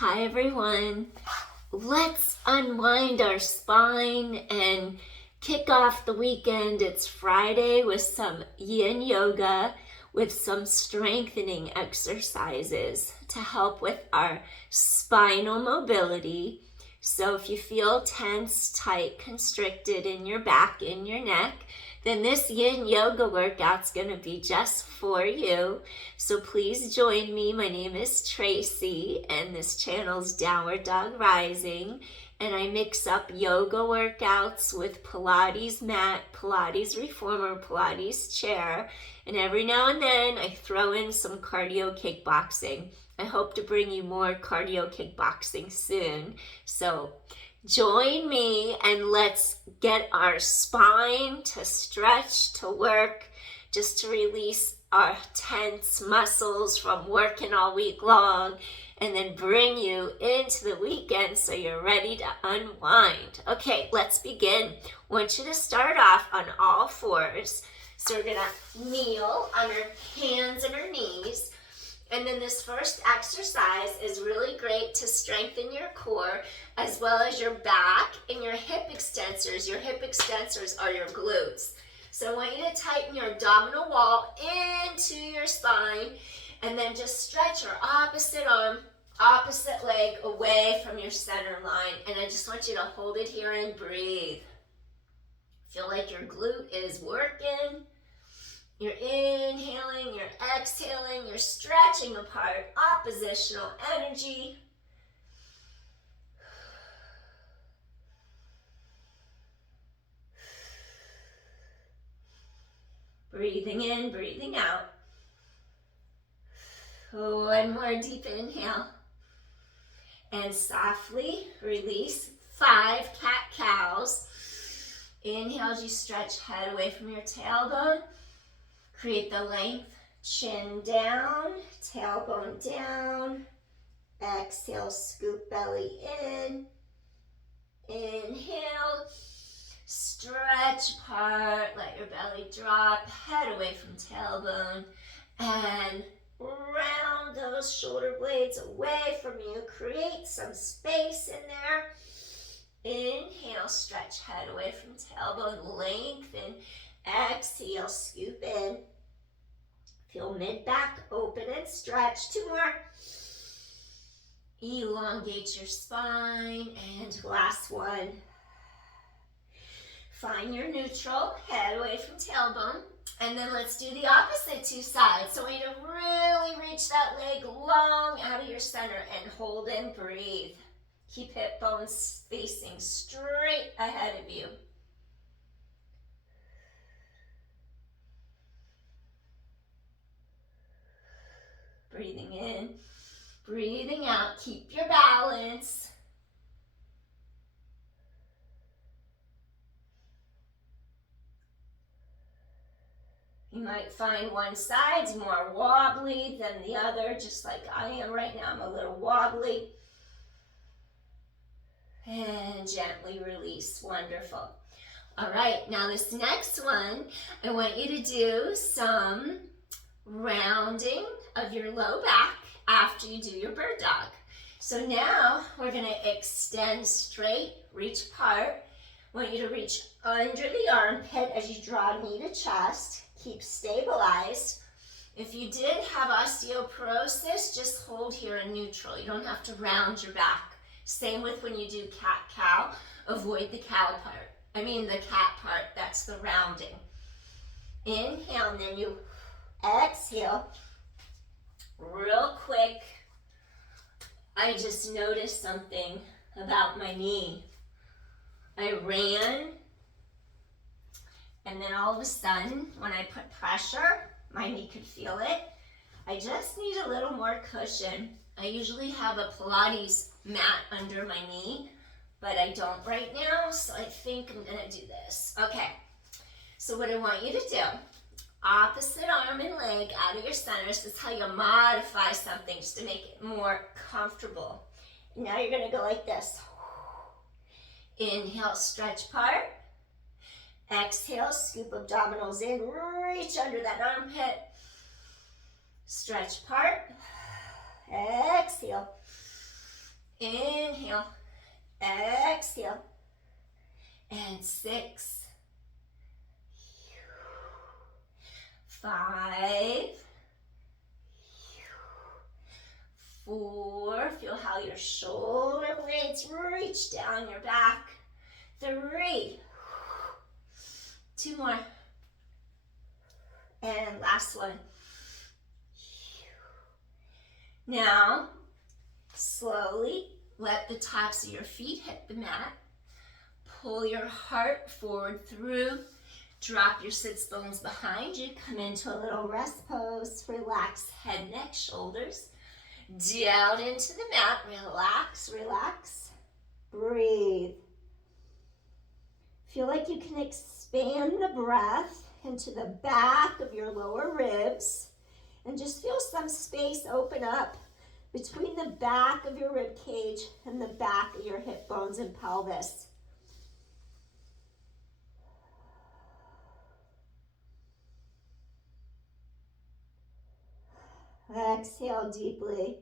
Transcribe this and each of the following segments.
Hi everyone. Let's unwind our spine and kick off the weekend. It's Friday with some Yin Yoga with some strengthening exercises to help with our spinal mobility. So if you feel tense, tight, constricted in your back, in your neck, then this Yin Yoga workout's going to be just for you. So please join me. My name is Tracy, and this channel's Downward Dog Rising. And I mix up yoga workouts with Pilates mat, Pilates reformer, Pilates chair. And every now and then I throw in some cardio kickboxing. I hope to bring you more cardio kickboxing soon. So join me and let's get our spine to stretch, to work, just to release our tense muscles from working all week long, and then bring you into the weekend so you're ready to unwind. Okay, let's begin. I want you to start off on all fours. So we're gonna kneel on our hands and our knees. And then this first exercise is really great to strengthen your core as well as your back and your hip extensors. Your hip extensors are your glutes. So I want you to tighten your abdominal wall into your spine and then just stretch your opposite arm, opposite leg away from your center line. And I just want you to hold it here and breathe. Feel like your glute is working. You're inhaling, you're exhaling, you're stretching apart, oppositional energy. Breathing in, breathing out. One more deep inhale. And softly release 5 cat-cows. Inhale as you stretch head away from your tailbone. Create the length, chin down, tailbone down. Exhale, scoop belly in. Inhale, stretch apart, let your belly drop, head away from tailbone, and round those shoulder blades away from you. Create some space in there. Inhale, stretch head away from tailbone, lengthen. Exhale, scoop in. Feel mid-back open and stretch. 2 more. Elongate your spine. And last one. Find your neutral, head away from tailbone. And then let's do the opposite 2 sides. So I want you to really reach that leg long out of your center and hold and breathe. Keep hip bones facing straight ahead of you. Breathing in, breathing out. Keep your balance. You might find one side's more wobbly than the other, just like I am right now. I'm a little wobbly. And gently release. Wonderful. All right, now this next one, I want you to do some rounding of your low back after you do your bird dog. So now we're going to extend straight, reach apart. I want you to reach under the armpit as you draw knee to chest. Keep stabilized. If you did have osteoporosis, just hold here in neutral. You don't have to round your back. Same with when you do cat-cow. Avoid the cow part. I mean the cat part. That's the rounding. Inhale, and then you exhale. Real quick, I just noticed something about my knee. I ran, and then all of a sudden, when I put pressure, my knee could feel it. I just need a little more cushion. I usually have a Pilates mat under my knee, but I don't right now, so I think I'm gonna do this. Okay, so what I want you to do, opposite arm and leg out of your center. This is how you modify something just to make it more comfortable. Now you're gonna go like this. Inhale, stretch apart. Exhale, scoop abdominals in, reach under that armpit. Stretch apart. Exhale. Inhale, exhale, and 6, 5, 4, feel how your shoulder blades reach down your back. 3, 2 more, and last one. Now, slowly let the tops of your feet hit the mat. Pull your heart forward through. Drop your sits bones behind you. Come into a little rest pose. Relax head, neck, shoulders. Down into the mat. Relax, relax. Breathe. Feel like you can expand the breath into the back of your lower ribs. And just feel some space open up between the back of your rib cage and the back of your hip bones and pelvis. Exhale deeply.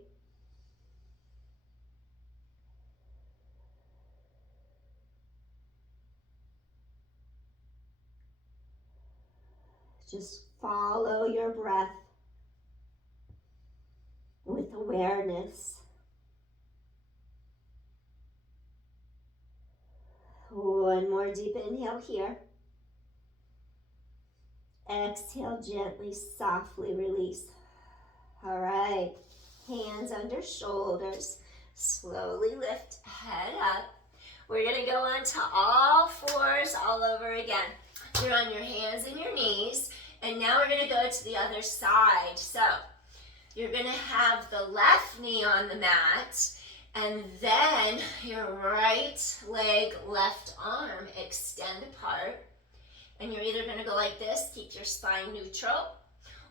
Just follow your breath with awareness. One more deep inhale here. Exhale, gently, softly release. All right, hands under shoulders. Slowly lift head up. We're gonna go onto all fours all over again. You're on your hands and your knees, and now we're gonna go to the other side. So you're gonna have the left knee on the mat, and then your right leg, left arm extend apart. And you're either gonna go like this, keep your spine neutral,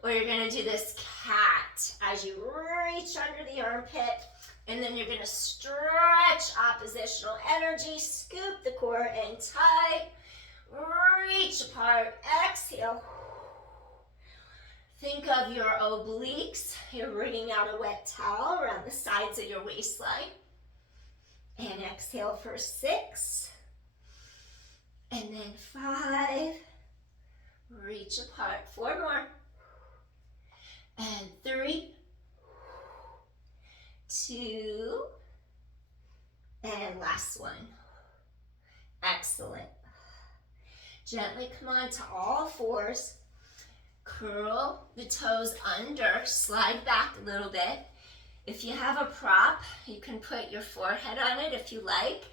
or you're gonna do this cat as you reach under the armpit, and then you're gonna stretch oppositional energy, scoop the core in tight, reach apart, exhale. Think of your obliques. You're bringing out a wet towel around the sides of your waistline. And exhale for 6. And then 5. Reach apart. 4 more. And 3. 2. And last one. Excellent. Gently come on to all fours. Curl the toes under, slide back a little bit. If you have a prop, you can put your forehead on it if you like.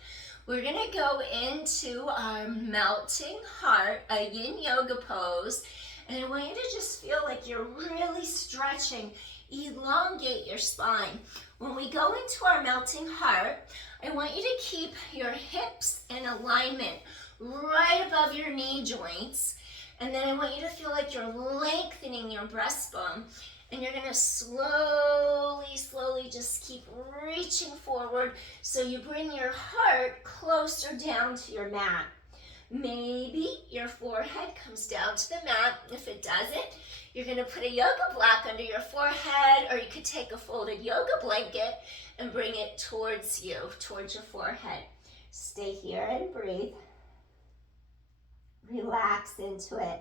We're gonna go into our melting heart, a Yin Yoga pose, and I want you to just feel like you're really stretching, elongate your spine. When we go into our melting heart, I want you to keep your hips in alignment right above your knee joints. And then I want you to feel like you're lengthening your breastbone. And you're gonna slowly, slowly just keep reaching forward so you bring your heart closer down to your mat. Maybe your forehead comes down to the mat. If it doesn't, you're gonna put a yoga block under your forehead, or you could take a folded yoga blanket and bring it towards you, towards your forehead. Stay here and breathe. Relax into it.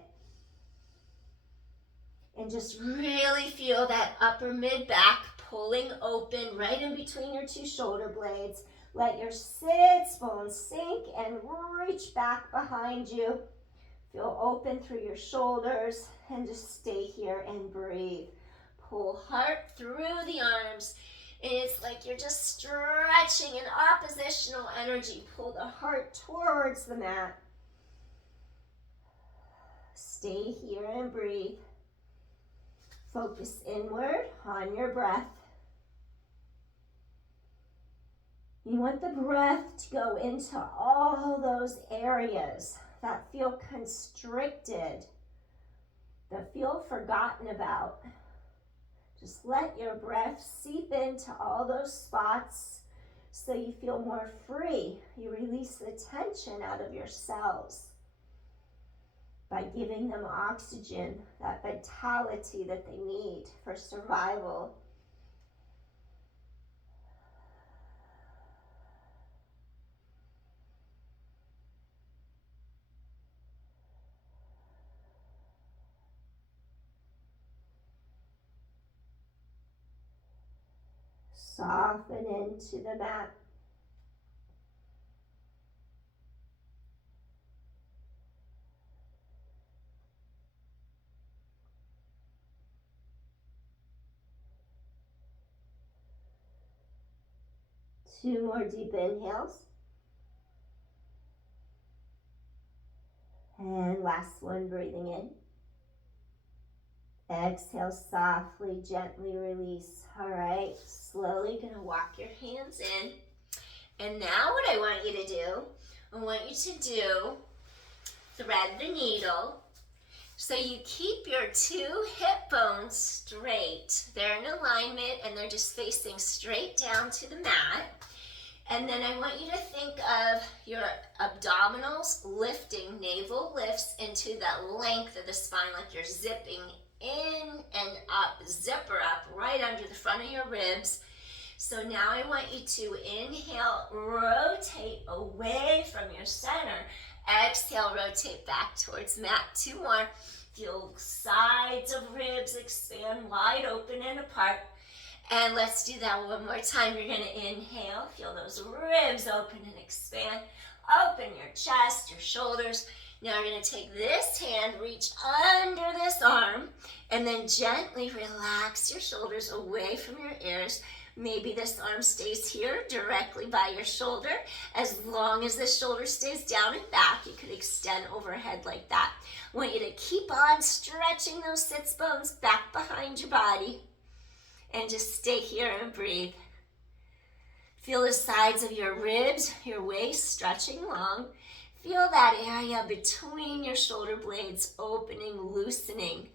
And just really feel that upper mid-back pulling open right in between your 2 shoulder blades. Let your sits bones sink and reach back behind you. Feel open through your shoulders and just stay here and breathe. Pull heart through the arms. And it's like you're just stretching in oppositional energy. Pull the heart towards the mat. Stay here and breathe. Focus inward on your breath. You want the breath to go into all those areas that feel constricted, that feel forgotten about. Just let your breath seep into all those spots so you feel more free. You release the tension out of your cells by giving them oxygen, that vitality that they need for survival. Soften into the mat. Two more deep inhales. And last one, breathing in. Exhale, softly, gently release. All right, slowly gonna walk your hands in. And now what I want you to do, I want you to thread the needle. So you keep your two hip bones straight. They're in alignment and they're just facing straight down to the mat. And then I want you to think of your abdominals lifting, navel lifts into that length of the spine, like you're zipping in and up, zipper up right under the front of your ribs. So now I want you to inhale, rotate away from your center. Exhale, rotate back towards mat. Two more. Feel sides of ribs expand wide open and apart. And let's do that one more time. You're going to inhale, feel those ribs open and expand. Open your chest, your shoulders. Now you're going to take this hand, reach under this arm, and then gently relax your shoulders away from your ears. Maybe this arm stays here directly by your shoulder. As long as the shoulder stays down and back, you could extend overhead like that. I want you to keep on stretching those sits bones back behind your body. And just stay here and breathe. Feel the sides of your ribs, your waist stretching long. Feel that area between your shoulder blades opening, loosening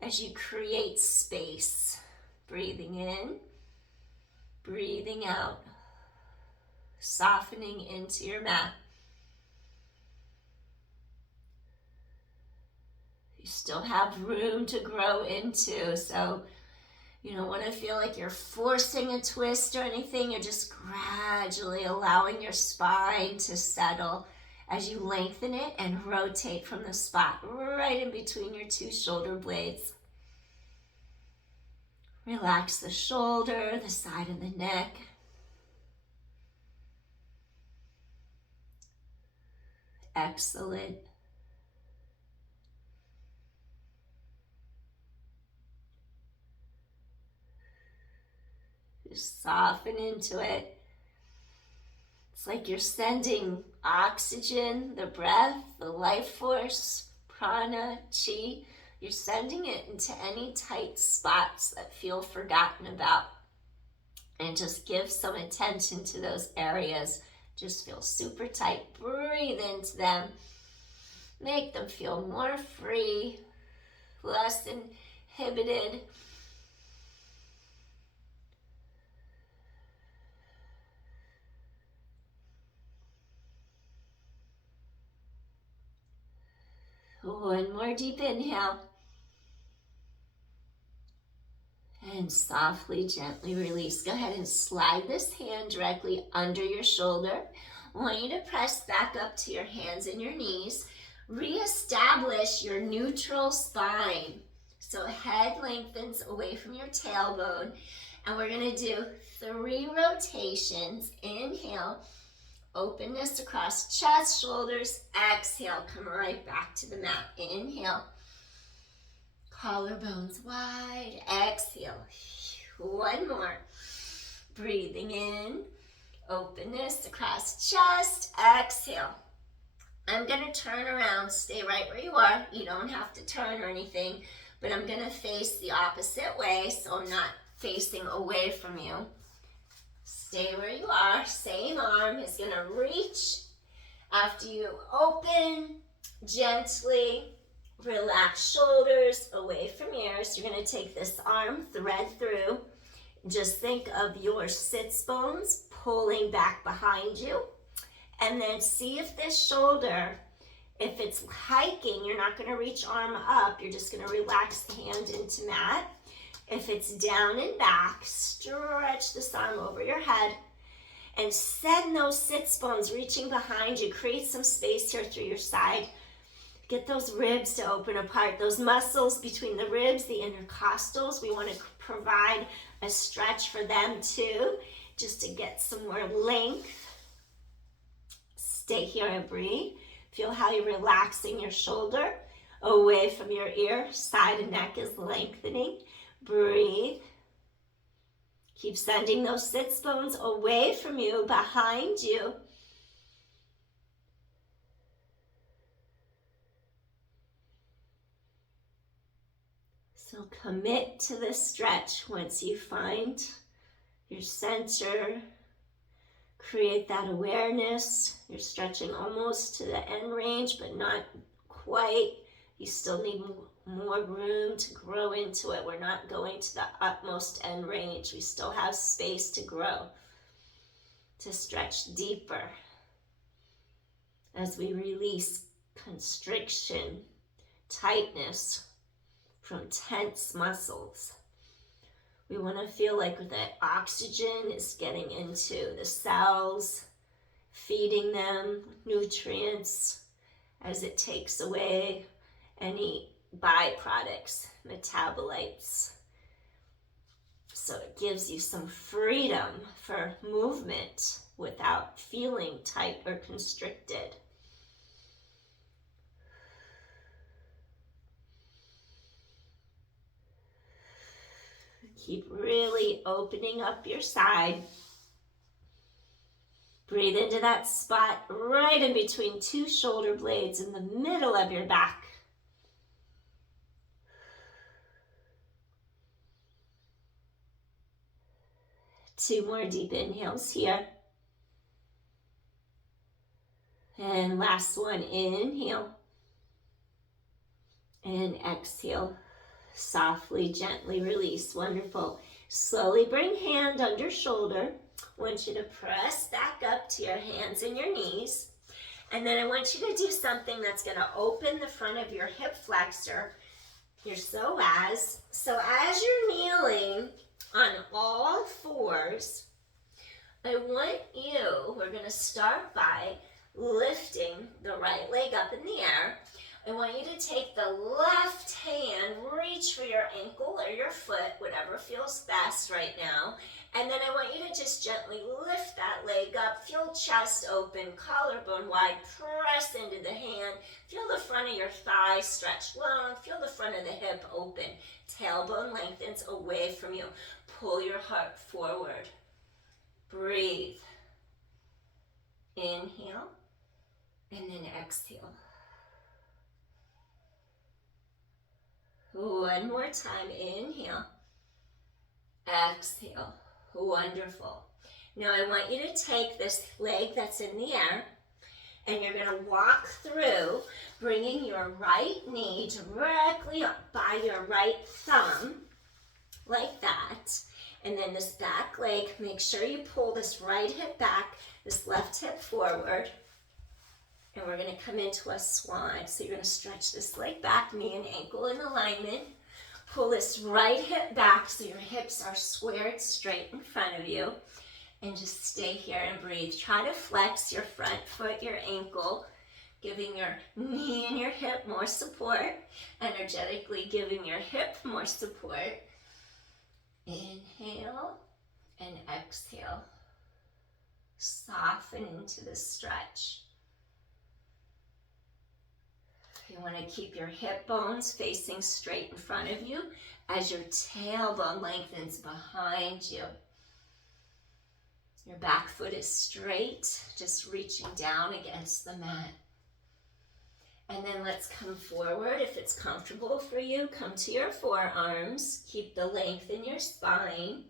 as you create space. Breathing in, breathing out, softening into your mat. You still have room to grow into, so you don't want to feel like you're forcing a twist or anything. You're just gradually allowing your spine to settle as you lengthen it and rotate from the spot right in between your two shoulder blades. Relax the shoulder, the side of the neck. Excellent. Just soften into it. It's like you're sending oxygen, the breath, the life force, prana, chi. You're sending it into any tight spots that feel forgotten about. And just give some attention to those areas. Just feel super tight. Breathe into them. Make them feel more free, less inhibited. One more deep inhale. And softly, gently release. Go ahead and slide this hand directly under your shoulder. I want you to press back up to your hands and your knees. Reestablish your neutral spine. So head lengthens away from your tailbone. And we're going to do 3 rotations. Inhale. Openness across chest, shoulders. Exhale, come right back to the mat. Inhale. Collarbones wide. Exhale. One more. Breathing in. Openness across chest. Exhale. I'm going to turn around. Stay right where you are. You don't have to turn or anything, but I'm going to face the opposite way so I'm not facing away from you. Stay where you are. Same arm is going to reach. After you open, gently relax shoulders away from ears. You're going to take this arm, thread through. Just think of your sits bones pulling back behind you. And then see if this shoulder, if it's hiking, you're not going to reach arm up. You're just going to relax the hand into mat. If it's down and back, stretch this arm over your head and send those sits bones reaching behind you. Create some space here through your side. Get those ribs to open apart. Those muscles between the ribs, the intercostals, we want to provide a stretch for them too, just to get some more length. Stay here and breathe. Feel how you're relaxing your shoulder away from your ear. Side and neck is lengthening. Breathe. Keep sending those sits bones away from you, behind you. So commit to this stretch. Once you find your center, create that awareness. You're stretching almost to the end range, but not quite. You still need more room to grow into it. We're not going to the utmost end range. We still have space to grow, to stretch deeper as we release constriction, tightness from tense muscles. We want to feel like that oxygen is getting into the cells, feeding them nutrients as it takes away any byproducts, metabolites. So it gives you some freedom for movement without feeling tight or constricted. Keep really opening up your side. Breathe into that spot right in between two shoulder blades in the middle of your back. Two more deep inhales here. And last one, inhale. And exhale. Softly, gently release. Wonderful. Slowly bring hand under shoulder. I want you to press back up to your hands and your knees. And then I want you to do something that's going to open the front of your hip flexor, your psoas. So as you're kneeling on all fours, I want you, we're going to start by lifting the right leg up in the air. I want you to take the left hand, reach for your ankle or your foot, whatever feels best right now. And then I want you to just gently lift that leg up. Feel chest open, collarbone wide, press into the hand. Feel the front of your thigh stretch long. Feel the front of the hip open. Tailbone lengthens away from you. Pull your heart forward. Breathe. Inhale. And then exhale. One more time, inhale, exhale, wonderful. Now I want you to take this leg that's in the air and you're gonna walk through, bringing your right knee directly up by your right thumb, like that. And then this back leg, make sure you pull this right hip back, this left hip forward. And we're going to come into a swan. So you're going to stretch this leg back, knee and ankle in alignment. Pull this right hip back so your hips are squared straight in front of you. And just stay here and breathe. Try to flex your front foot, your ankle, giving your knee and your hip more support. Energetically giving your hip more support. Inhale and exhale. Soften into the stretch. You want to keep your hip bones facing straight in front of you as your tailbone lengthens behind you. Your back foot is straight, just reaching down against the mat. And then let's come forward. If it's comfortable for you, come to your forearms. Keep the length in your spine.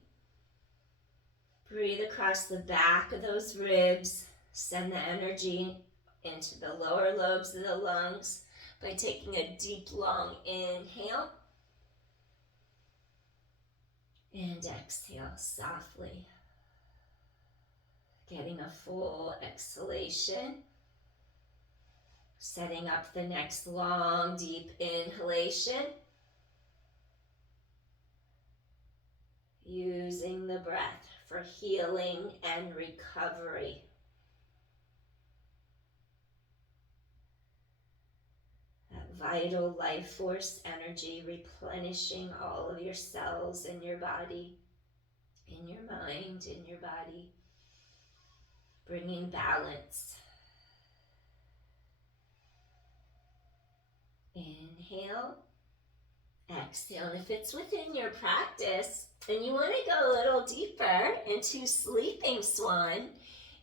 Breathe across the back of those ribs. Send the energy into the lower lobes of the lungs by taking a deep, long inhale. And exhale softly. Getting a full exhalation. Setting up the next long, deep inhalation. Using the breath for healing and recovery. That vital life force energy, replenishing all of your cells in your body, in your mind, in your body, bringing balance. Inhale, exhale. And if it's within your practice and you want to go a little deeper into sleeping swan,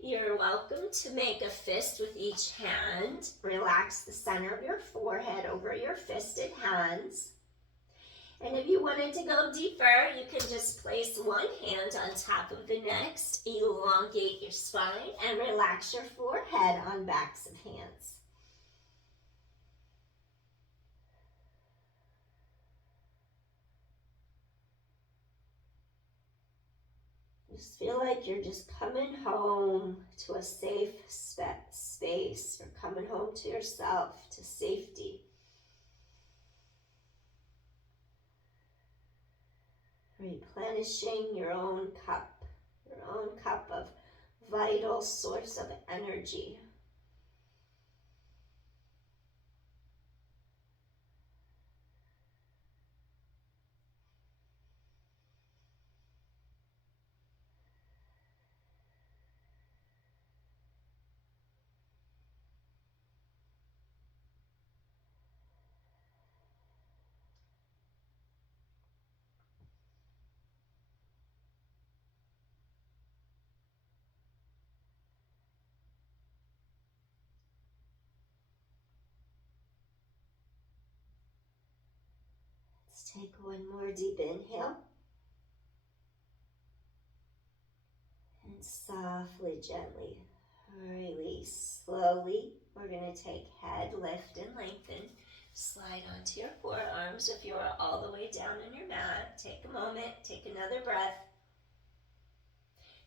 you're welcome to make a fist with each hand. Relax the center of your forehead over your fisted hands. And if you wanted to go deeper, you can just place one hand on top of the next, elongate your spine, and relax your forehead on backs of hands. Just feel like you're just coming home to a safe space. You're coming home to yourself, to safety. Replenishing your own cup of vital source of energy. Let's take one more deep inhale. And softly, gently release. Slowly, we're going to take head, lift, and lengthen. Slide onto your forearms. If you are all the way down on your mat, take a moment, take another breath.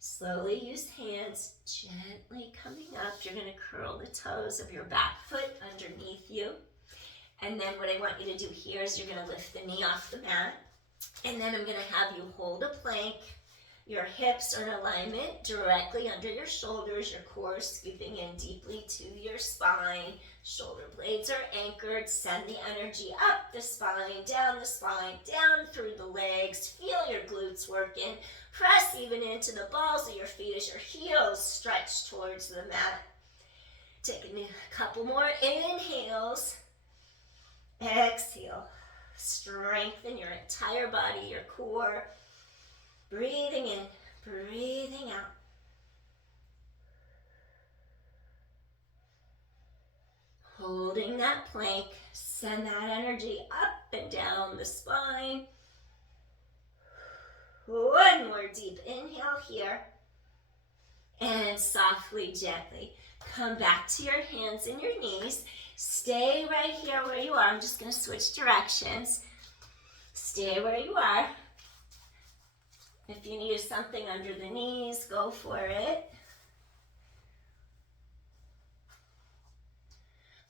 Slowly use hands, gently coming up. You're going to curl the toes of your back foot underneath you. And then what I want you to do here is you're going to lift the knee off the mat. And then I'm going to have you hold a plank. Your hips are in alignment directly under your shoulders, your core scooping in deeply to your spine. Shoulder blades are anchored. Send the energy up the spine, down through the legs. Feel your glutes working. Press even into the balls of your feet as your heels stretch towards the mat. Taking a couple more inhales. Exhale. Strengthen your entire body, your core. Breathing in, breathing out. Holding that plank, send that energy up and down the spine. One more deep inhale here. And softly, gently, come back to your hands and your knees. Stay right here where you are. I'm just going to switch directions. Stay where you are. If you need something under the knees, go for it.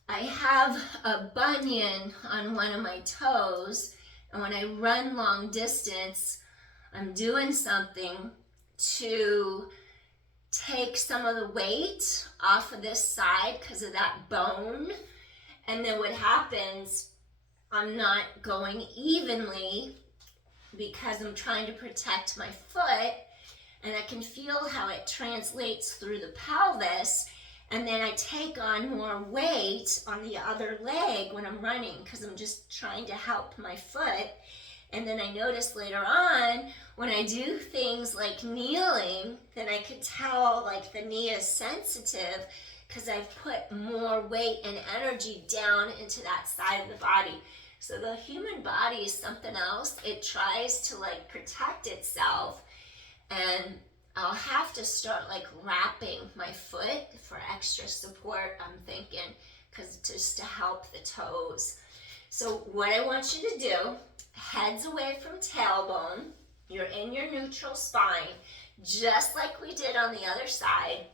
I have a bunion on one of my toes, and when I run long distance, I'm doing something to take some of the weight off of this side because of that bone. And then what happens, I'm not going evenly because I'm trying to protect my foot, and I can feel how it translates through the pelvis, and then I take on more weight on the other leg when I'm running because I'm just trying to help my foot. And then I notice later on when I do things like kneeling, then I can tell like the knee is sensitive because I've put more weight and energy down into that side of the body. So the human body is something else. It tries to like protect itself, and I'll have to start like wrapping my foot for extra support, I'm thinking, because just to help the toes. So what I want you to do, heads away from tailbone. You're in your neutral spine, just like we did on the other side.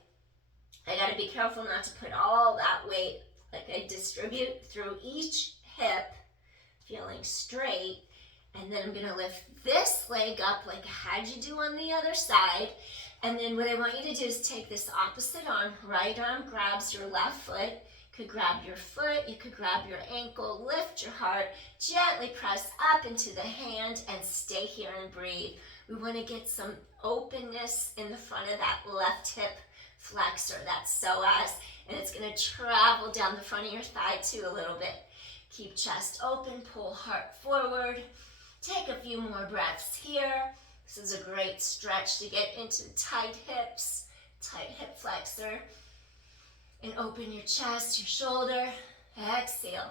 I gotta be careful not to put all that weight, like I distribute through each hip, feeling straight, and then I'm gonna lift this leg up like I had you do on the other side. And then what I want you to do is take this opposite arm, right arm grabs your left foot. You You could grab your foot, you could grab your ankle, lift your heart, gently press up into the hand and stay here and breathe. We want to get some openness in the front of that left hip flexor, that psoas, and it's going to travel down the front of your thigh too a little bit. Keep chest open, pull heart forward. Take a few more breaths here. This is a great stretch to get into tight hips, tight hip flexor. And open your chest, your shoulder. Exhale.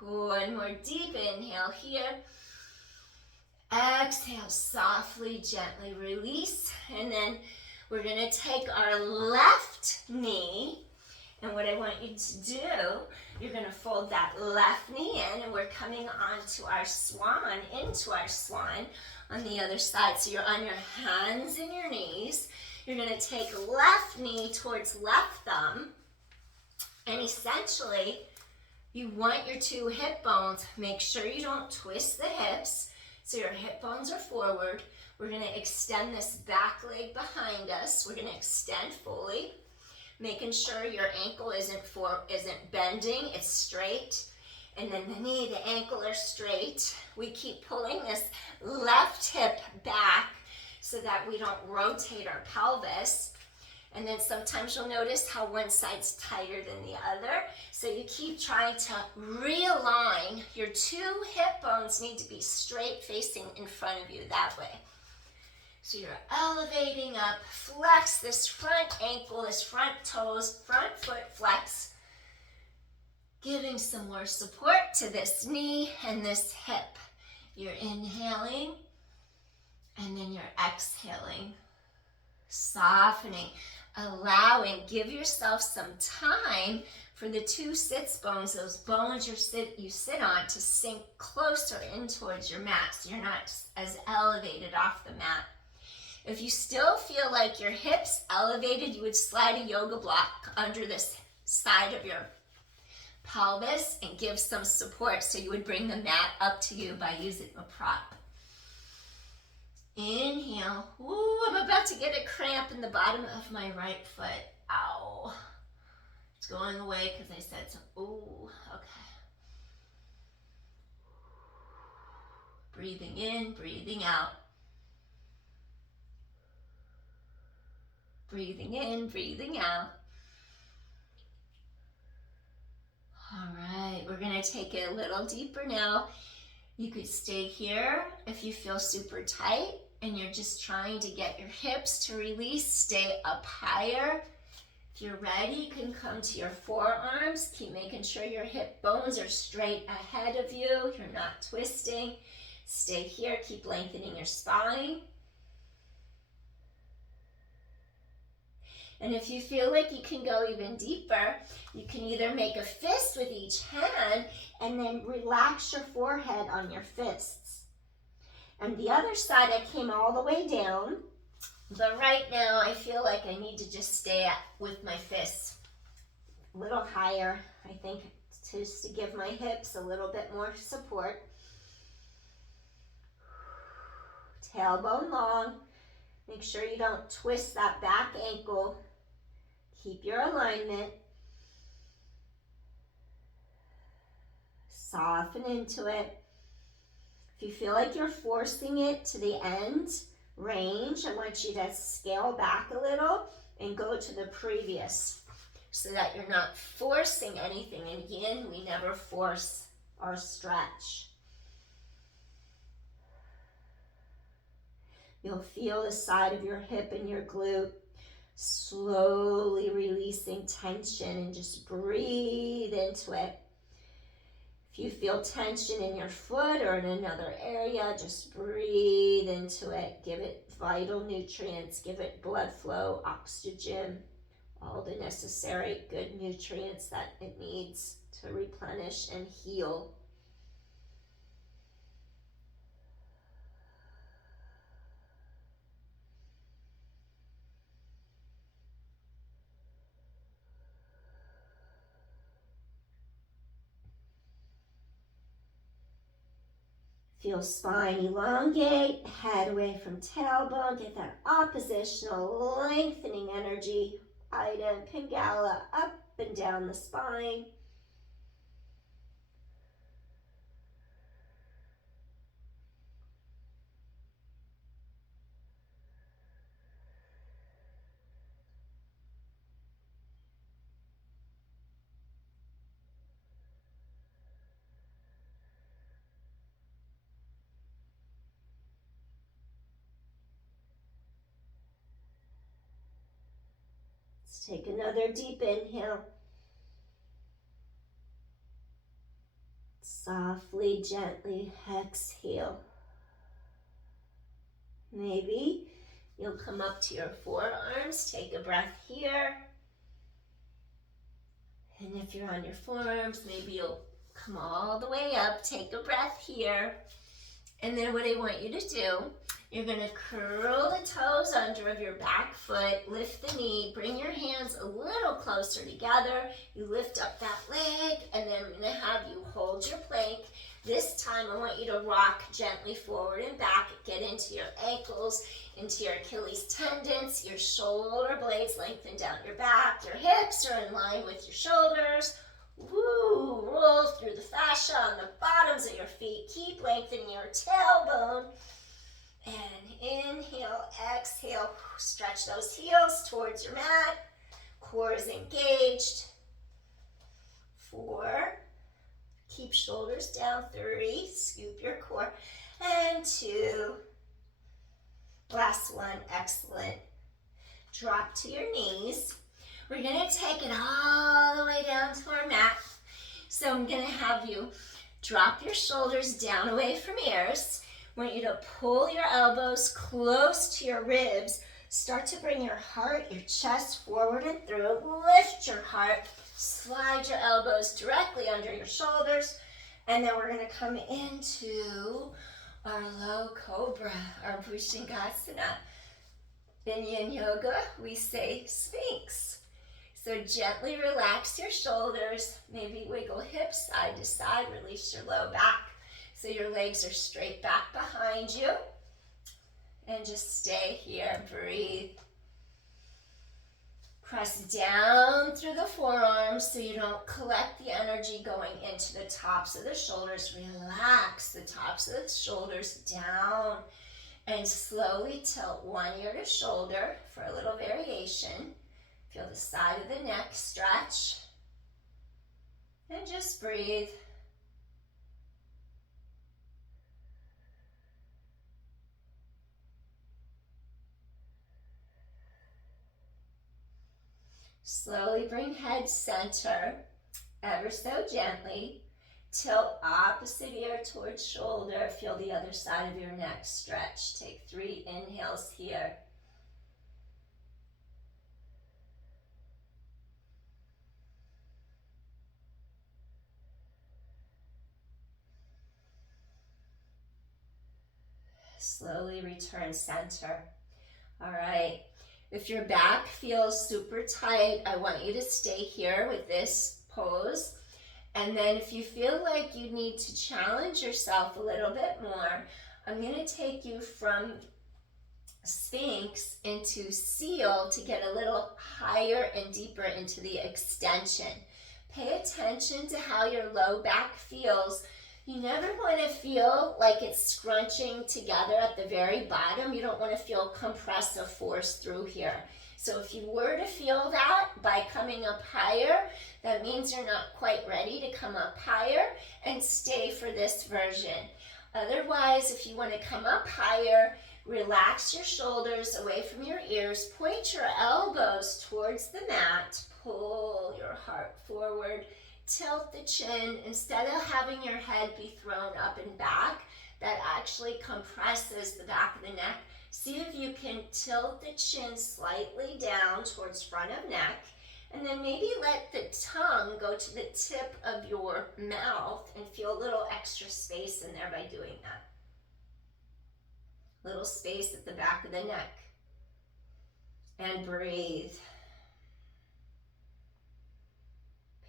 One more deep inhale here. Exhale, softly, gently release. And then we're going to take our left knee. And what I want you to do, you're going to fold that left knee in. And we're coming onto our swan, into our swan on the other side. So you're on your hands and your knees. You're going to take left knee towards left thumb. And essentially, you want your two hip bones. Make sure you don't twist the hips. So your hip bones are forward. We're going to extend this back leg behind us. We're going to extend fully. Making sure your ankle isn't bending. It's straight. And then the knee, the ankle are straight. We keep pulling this left hip back so that we don't rotate our pelvis. And then sometimes you'll notice how one side's tighter than the other. So you keep trying to realign. Your two hip bones need to be straight facing in front of you that way. So you're elevating up, flex this front ankle, this front toes, front foot flex. Giving some more support to this knee and this hip. You're inhaling. And then you're exhaling, softening, allowing, give yourself some time for the two sits bones, those bones you sit on, to sink closer in towards your mat so you're not as elevated off the mat. If you still feel like your hips elevated, you would slide a yoga block under this side of your pelvis and give some support. So you would bring the mat up to you by using a prop. Inhale. Ooh, I'm about to get a cramp in the bottom of my right foot. Ow. It's going away because I said so. Ooh, okay. Breathing in, breathing out. Breathing in, breathing out. All right, we're going to take it a little deeper now. You could stay here if you feel super tight and you're just trying to get your hips to release. Stay up higher. If you're ready, you can come to your forearms. Keep making sure your hip bones are straight ahead of you. You're not twisting. Stay here. Keep lengthening your spine. And if you feel like you can go even deeper, you can either make a fist with each hand and then relax your forehead on your fists. And the other side, I came all the way down, but right now I feel like I need to just stay with my fists a little higher, I think, just to give my hips a little bit more support. Tailbone long. Make sure you don't twist that back ankle. Keep your alignment. Soften into it. If you feel like you're forcing it to the end range, I want you to scale back a little and go to the previous so that you're not forcing anything. In Yin, we never force or stretch. You'll feel the side of your hip and your glute slowly releasing tension, and just breathe into it. If you feel tension in your foot or in another area, just breathe into it. Give it vital nutrients, give it blood flow, oxygen, all the necessary good nutrients that it needs to replenish and heal. Feel spine elongate, head away from tailbone, get that oppositional lengthening energy Ida and Pingala up and down the spine. Let's take another deep inhale. Softly, gently exhale. Maybe you'll come up to your forearms. Take a breath here. And if you're on your forearms, maybe you'll come all the way up. Take a breath here. And then what I want you to do, you're going to curl the toes under of your back foot, lift the knee, bring your hands a little closer together. You lift up that leg, and then I'm going to have you hold your plank. This time I want you to rock gently forward and back. Get into your ankles, into your Achilles tendons, your shoulder blades lengthen down your back. Your hips are in line with your shoulders. Woo! Roll through the fascia on the bottoms of your feet. Keep lengthening your tailbone. And inhale, exhale. Stretch those heels towards your mat. Core is engaged. 4. Keep shoulders down. 3. Scoop your core. And 2. Last one. Excellent. Drop to your knees. We're going to take it all the way down to our mat. So I'm going to have you drop your shoulders down away from ears. I want you to pull your elbows close to your ribs. Start to bring your heart, your chest forward and through. Lift your heart. Slide your elbows directly under your shoulders. And then we're going to come into our low cobra, our Bhushangasana. In Yin Yoga, we say Sphinx. So gently relax your shoulders, maybe wiggle hips side to side, release your low back so your legs are straight back behind you. And just stay here, breathe. Press down through the forearms so you don't collect the energy going into the tops of the shoulders. Relax the tops of the shoulders down and slowly tilt one ear to shoulder for a little variation. Feel the side of the neck stretch. And just breathe. Slowly bring head center, ever so gently. Tilt opposite ear towards shoulder. Feel the other side of your neck stretch. Take 3 inhales here. Slowly return center. All right. If your back feels super tight, I want you to stay here with this pose. And then if you feel like you need to challenge yourself a little bit more, I'm going to take you from Sphinx into Seal to get a little higher and deeper into the extension. Pay attention to how your low back feels. You never want to feel like it's scrunching together at the very bottom. You don't want to feel compressive force through here. So if you were to feel that by coming up higher, that means you're not quite ready to come up higher, and stay for this version. Otherwise, if you want to come up higher, relax your shoulders away from your ears, point your elbows towards the mat, pull your heart forward, tilt the chin. Instead of having your head be thrown up and back, that actually compresses the back of the neck. See if you can tilt the chin slightly down towards front of neck, and then maybe let the tongue go to the tip of your mouth and feel a little extra space in there by doing that. Little space at the back of the neck. And breathe.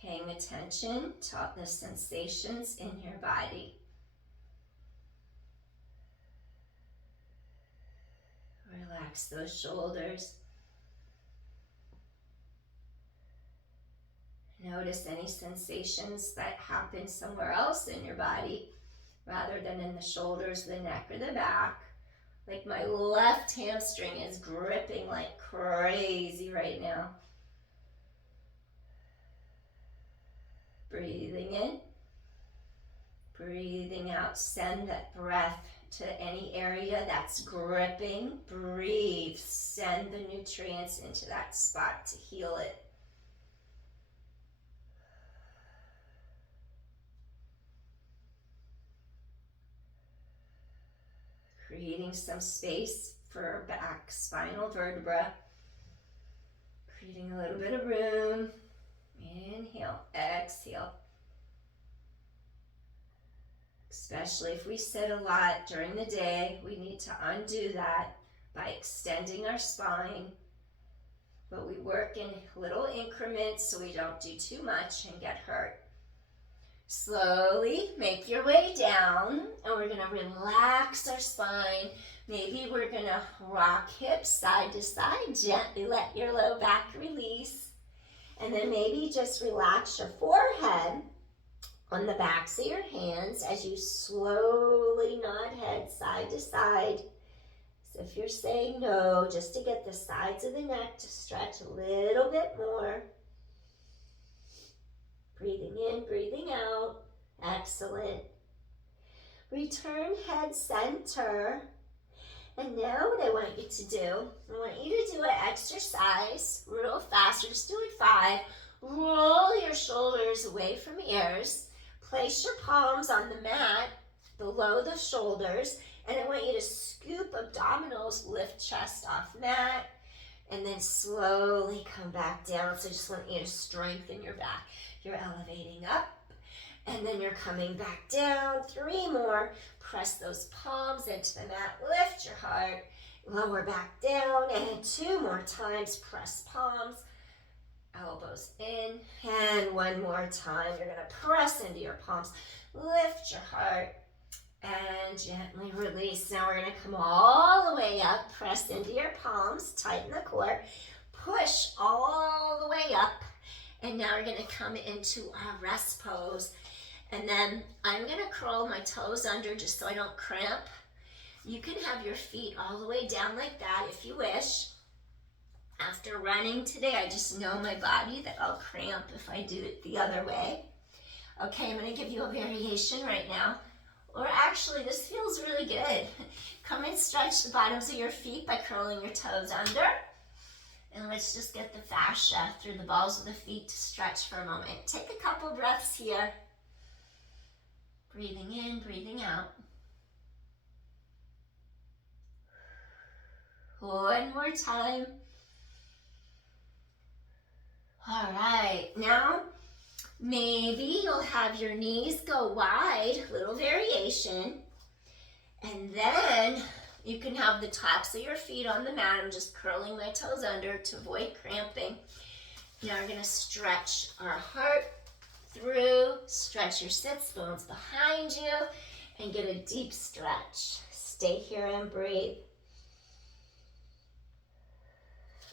Paying attention to the sensations in your body. Relax those shoulders. Notice any sensations that happen somewhere else in your body rather than in the shoulders, the neck, or the back. Like my left hamstring is gripping like crazy right now. Breathing in, breathing out. Send that breath to any area that's gripping. Breathe. Send the nutrients into that spot to heal it. Creating some space for back spinal vertebra. Creating a little bit of room. Inhale, exhale. Especially if we sit a lot during the day, we need to undo that by extending our spine. But we work in little increments so we don't do too much and get hurt. Slowly make your way down, and we're going to relax our spine. Maybe we're going to rock hips side to side. Gently let your low back release. And then maybe just relax your forehead on the backs of your hands as you slowly nod head side to side. So if you're saying no, just to get the sides of the neck to stretch a little bit more. Breathing in, breathing out. Excellent. Return head center. And now what I want you to do, I want you to do an exercise real fast. We're just doing 5. Roll your shoulders away from ears. Place your palms on the mat below the shoulders. And I want you to scoop abdominals, lift chest off mat. And then slowly come back down. So I just want you to strengthen your back. You're elevating up, and then you're coming back down. 3 more. Press those palms into the mat. Lift your heart. Lower back down. And 2 more times. Press palms. Elbows in. And 1 more time. You're going to press into your palms. Lift your heart. And gently release. Now we're going to come all the way up. Press into your palms. Tighten the core. Push all the way up. And now we're going to come into our rest pose. And then I'm going to curl my toes under just so I don't cramp. You can have your feet all the way down like that if you wish. After running today, I just know my body that I'll cramp if I do it the other way. Okay, I'm going to give you a variation right now. Or actually, this feels really good. Come and stretch the bottoms of your feet by curling your toes under. And let's just get the fascia through the balls of the feet to stretch for a moment. Take a couple breaths here. Breathing in, breathing out. 1 more time. All right, now maybe you'll have your knees go wide, little variation. And then you can have the tops of your feet on the mat. I'm just curling my toes under to avoid cramping. Now we're going to stretch our heart through. Stretch your sits bones behind you and get a deep stretch. Stay here and breathe.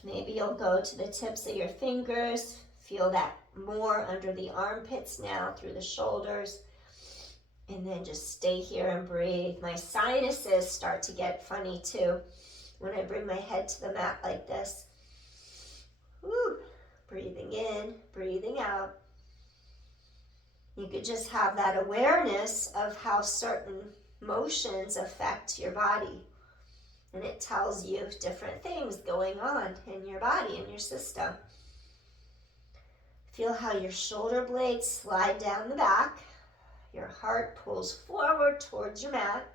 Maybe you'll go to the tips of your fingers. Feel that more under the armpits now through the shoulders. And then just stay here and breathe. My sinuses start to get funny too when I bring my head to the mat like this. Woo. Breathing in, breathing out. You could just have that awareness of how certain motions affect your body. And it tells you different things going on in your body, in your system. Feel how your shoulder blades slide down the back. Your heart pulls forward towards your mat.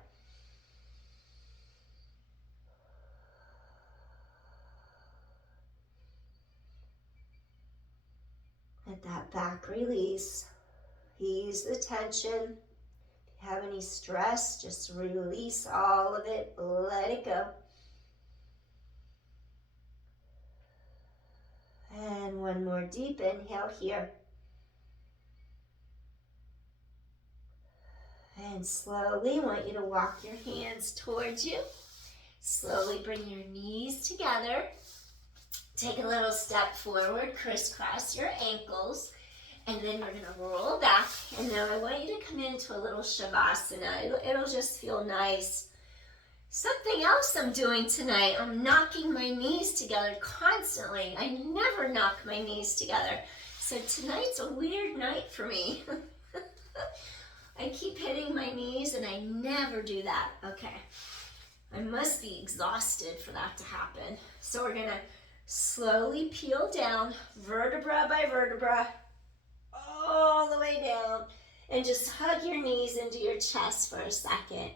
Let that back release. Ease the tension. If you have any stress, just release all of it. Let it go. And 1 more deep inhale here. And slowly, I want you to walk your hands towards you. Slowly bring your knees together. Take a little step forward, crisscross your ankles. And then you're gonna roll back. And now I want you to come into a little Shavasana. It'll just feel nice. Something else I'm doing tonight, I'm knocking my knees together constantly. I never knock my knees together. So tonight's a weird night for me. I keep hitting my knees and I never do that. Okay. I must be exhausted for that to happen. So we're gonna slowly peel down, vertebra by vertebra, all the way down, and just hug your knees into your chest for a second.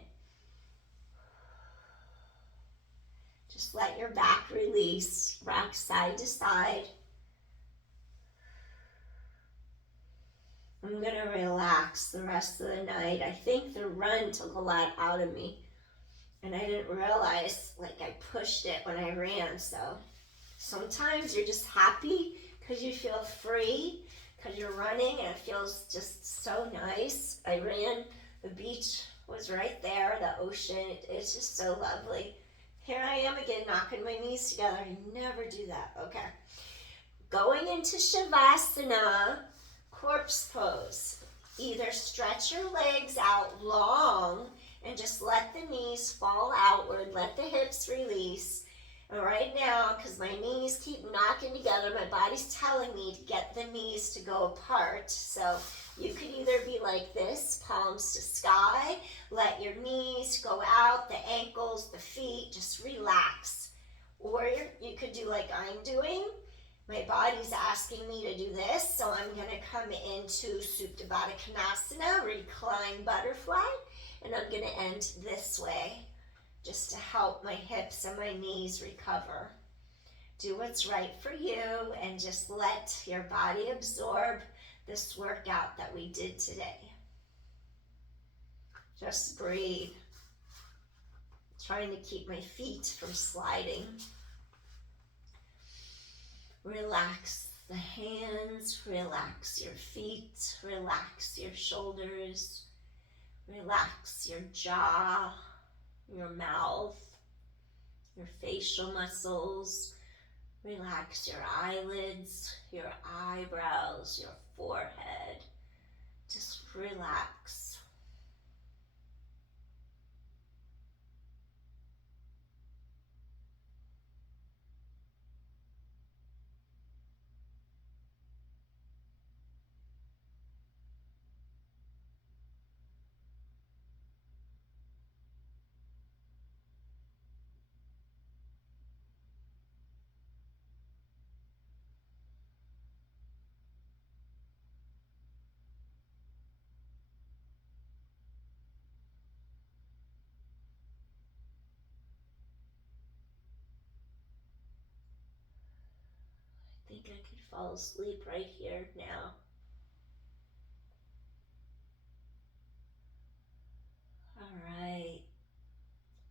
Just let your back release, rock side to side. I'm gonna relax the rest of the night. I think the run took a lot out of me. And I didn't realize, like, I pushed it when I ran. So sometimes you're just happy because you feel free, because you're running and it feels just so nice. I ran, the beach was right there, the ocean, it's just so lovely. Here I am again, knocking my knees together. I never do that. Okay. Going into Shavasana, corpse pose. Either stretch your legs out long and just let the knees fall outward, let the hips release. And right now, because my knees keep knocking together, my body's telling me to get the knees to go apart. So you could either be like this, palms to sky, let your knees go out, the ankles, the feet, just relax. Or you could do like I'm doing. My body's asking me to do this, so I'm going to come into Supta Baddha Konasana, recline butterfly, and I'm going to end this way just to help my hips and my knees recover. Do what's right for you and just let your body absorb this workout that we did today. Just breathe. Trying to keep my feet from sliding. Relax the hands, relax your feet, relax your shoulders, relax your jaw, your mouth, your facial muscles, relax your eyelids, your eyebrows, your forehead. Just relax. I think I could fall asleep right here now. All right.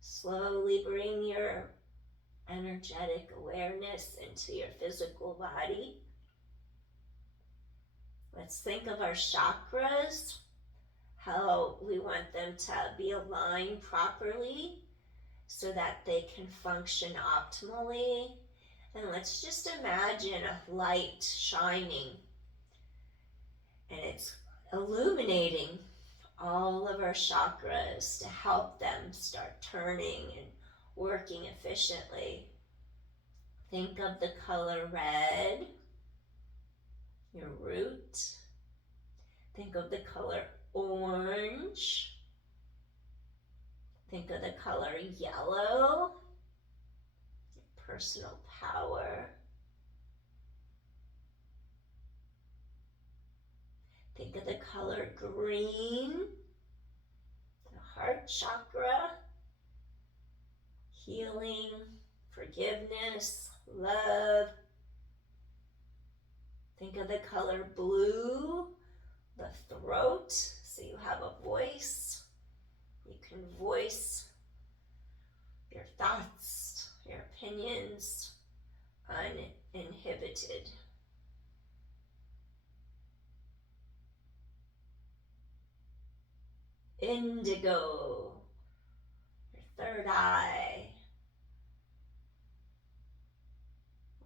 Slowly bring your energetic awareness into your physical body. Let's think of our chakras, how we want them to be aligned properly so that they can function optimally. And let's just imagine a light shining and it's illuminating all of our chakras to help them start turning and working efficiently. Think of the color red, your root. Think of the color orange. Think of the color yellow, your personal power. Think of the color green, the heart chakra, healing, forgiveness, love. Think of the color blue, the throat, so you have a voice. You can voice your thoughts, your opinions, uninhibited. Indigo, your third eye.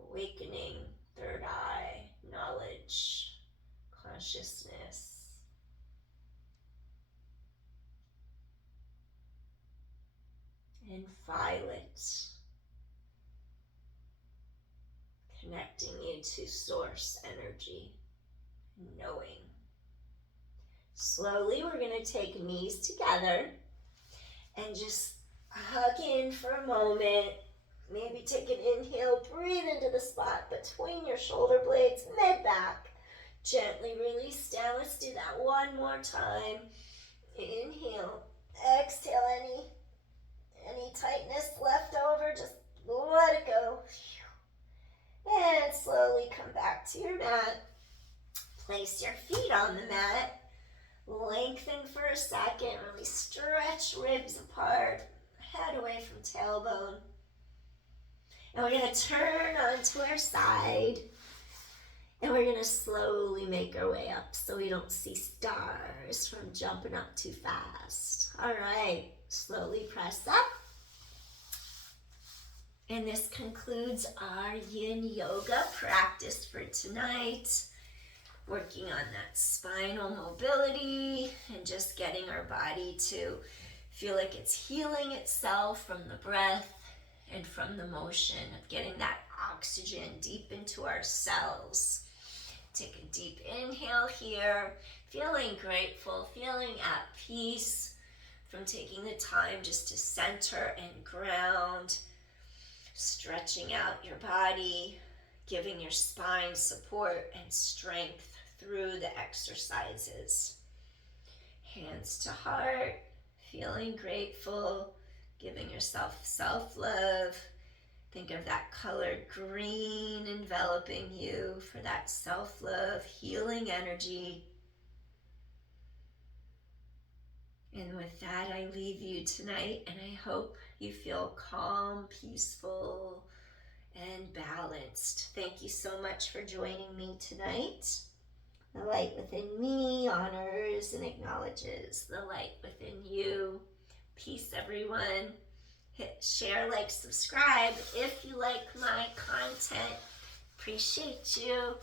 Awakening, third eye, knowledge, and violet, connecting you to source energy, knowing. Slowly, we're going to take knees together and just hug in for a moment. Maybe take an inhale, breathe into the spot between your shoulder blades, mid-back. Gently release down. Let's do that one more time. Inhale, exhale, any tightness left over, just let it go. And slowly come back to your mat. Place your feet on the mat. Lengthen for a second. Really stretch ribs apart. Head away from tailbone. And we're going to turn onto our side. And we're going to slowly make our way up so we don't see stars from jumping up too fast. All right. Slowly press up. And this concludes our Yin Yoga practice for tonight. Working on that spinal mobility and just getting our body to feel like it's healing itself from the breath and from the motion of getting that oxygen deep into our cells. Take a deep inhale here, feeling grateful, feeling at peace from taking the time just to center and ground, stretching out your body, giving your spine support and strength through the exercises. Hands to heart, feeling grateful, giving yourself self-love. Think of that colored green enveloping you for that self-love, healing energy. And with that, I leave you tonight, and I hope you feel calm, peaceful, and balanced. Thank you so much for joining me tonight. The light within me honors and acknowledges the light within you. Peace, everyone. Hit share, like, subscribe if you like my content. Appreciate you.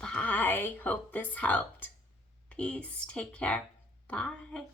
Bye. Hope this helped. Peace. Take care. Bye.